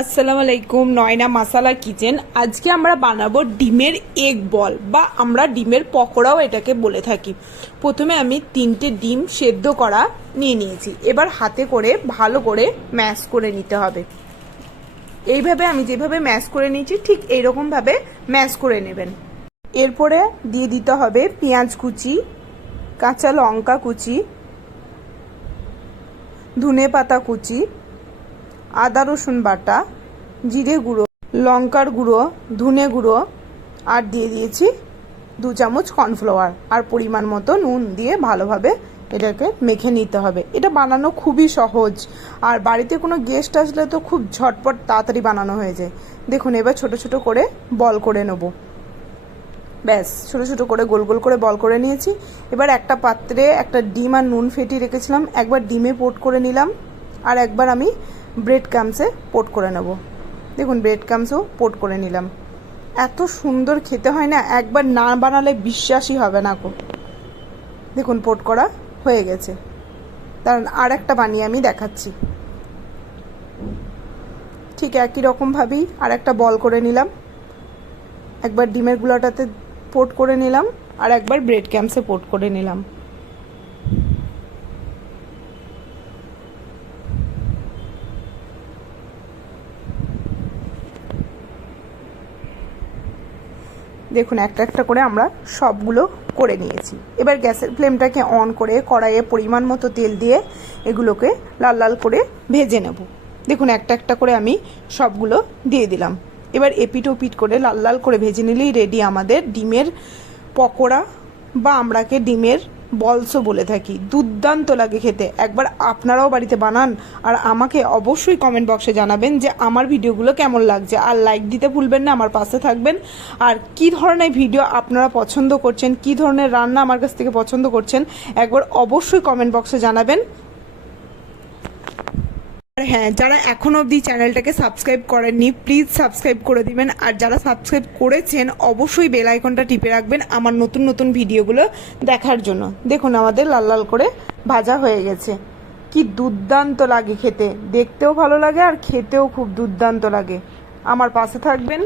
আসসালামু আলাইকুম, নয়না মাসালা কিচেন। আজকে আমরা বানাবো ডিমের এগ বল বা আমরা ডিমের পকোড়াও এটাকে বলে থাকি। প্রথমে আমি 3টে ডিম সেদ্ধ করা নিয়ে নিয়েছি। এবার হাতে করে ভালো করে ম্যাশ করে নিতে হবে। এইভাবে আমি যেভাবে ম্যাশ করে নিয়েছি ঠিক এইরকমভাবে ম্যাশ করে নেবেন। এরপরে দিয়ে দিতে হবে পেঁয়াজ কুচি, কাঁচা লঙ্কা কুচি, ধনে পাতা কুচি, আদা রসুন বাটা, জিরে গুঁড়ো, লঙ্কার গুঁড়ো, ধনে গুঁড়ো, আর দিয়ে দিয়েছি 2 চামচ কর্নফ্লাওয়ার আর পরিমাণ মতো নুন দিয়ে ভালোভাবে এটাকে মেখে নিতে হবে। এটা বানানো খুবই সহজ, আর বাড়িতে কোনো গেস্ট আসলে তো খুব ঝটপট তাড়াতাড়ি বানানো হয়ে যায়। দেখুন, এবার ছোট ছোট করে বল করে নেব। ব্যাস, ছোট ছোট করে গোল গোল করে বল করে নিয়েছি। এবার একটা পাত্রে একটা ডিম আর নুন ফেটিয়ে রেখেছিলাম, একবার ডিমে পোট করে নিলাম আর একবার আমি ব্রেড ক্রাম্বসে পোট করে নেব। দেখুন, ব্রেড ক্রাম্বসও পোট করে নিলাম। এত সুন্দর খেতে হয় না, একবার না বানালে বিশ্বাসই হবে না গো। দেখুন, পোট করা হয়ে গেছে। কারণ আর একটা বানিয়ে আমি দেখাচ্ছি। ঠিক একই রকমভাবেই আর একটা বল করে নিলাম, একবার ডিমের গুঁড়াটাতে পোট করে নিলাম আর একবার ব্রেড ক্রাম্বসে পোট করে নিলাম। দেখুন, একটা একটা করে আমরা সবগুলো করে নিয়েছি। এবার গ্যাসের ফ্লেমটাকে অন করে কড়াইয়ে পরিমাণ মতো তেল দিয়ে এগুলোকে লাল লাল করে ভেজে নেব। দেখুন, একটা একটা করে আমি সবগুলো দিয়ে দিলাম। এবার এপিট ওপিট করে লাল লাল করে ভেজে নিলেই রেডি আমাদের ডিমের পকোড়া, বা আমরাকে ডিমের বলসও বলে থাকি। দুর্দান্ত লাগে খেতে। একবার আপনারাও বাড়িতে বানান আর আমাকে অবশ্যই কমেন্ট বক্সে জানাবেন যে আমার ভিডিওগুলো কেমন লাগছে। আর লাইক দিতে ভুলবেন না, আমার পাশে থাকবেন। আর কি ধরনের ভিডিও আপনারা পছন্দ করছেন, কি ধরনের রান্না আমার কাছ থেকে পছন্দ করছেন, একবার অবশ্যই কমেন্ট বক্সে জানাবেন। আর হ্যাঁ, যারা এখনও অবধি চ্যানেলটাকে সাবস্ক্রাইব করেননি প্লিজ সাবস্ক্রাইব করে দিবেন। আর যারা সাবস্ক্রাইব করেছেন অবশ্যই বেল আইকনটা টিপে রাখবেন আমার নতুন নতুন ভিডিওগুলো দেখার জন্য। দেখুন, আমাদের লাল লাল করে ভাজা হয়ে গেছে। কি দুর্দান্ত লাগে খেতে, দেখতেও ভালো লাগে আর খেতেও খুব দুর্দান্ত লাগে। আমার পাশে থাকবেন।